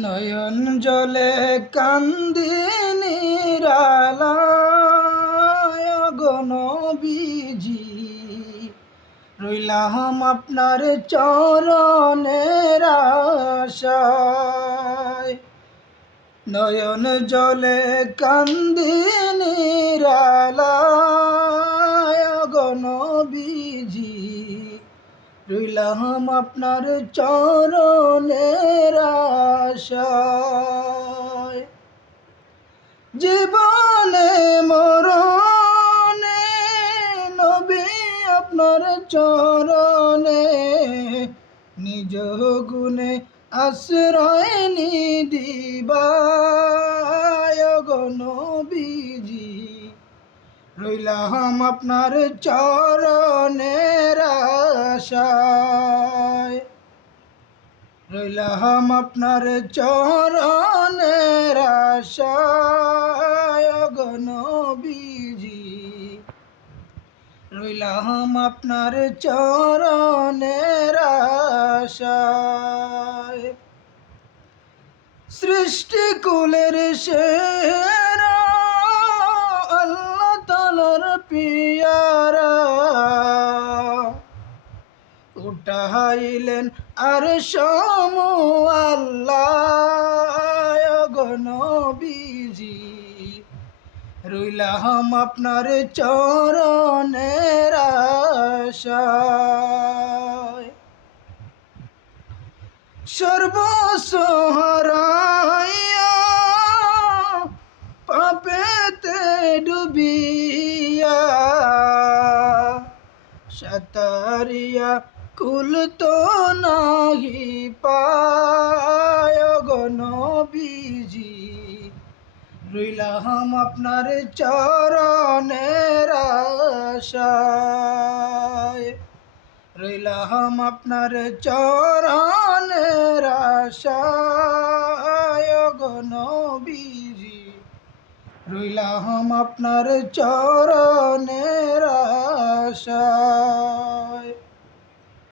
নয়ন জলে কান্দি নিরালায় গো নবীজি, রইলাম আপনার চরণের আশায়। নয়ন জলে কান্দি নিরালায় গো নবীজি, রইলাম আপনার চরণের আশায়। জীবনে মরণে নবী আপনার চরণে, নিজ গুণে আশ্রয় নিদিবায় গো নবীজি, রইলাম আপনার চরণের আশায়। রইলাম আপনার চরণের আশায় গো নবীজি, রইলাম আপনার চরণের আশায়। সৃষ্টিকুলের সেরা আল্লাহ তাআলার পিয়ারা, উঠাইলেন আরশ আল্লাহ গো নবীজি, রইলাম আপনার চরণের আশায়। সর্বস্ব হারাইয়া পাপেতে ডুবিয়া, সাতারিয়া কুল তো নাহি পায় গো নবীজি, রইলাম আপনার চরণের আশায়। রইলাম আপনার চরণের আশায় গো নবীজি, রইলাম আপনার চরণের আশায়।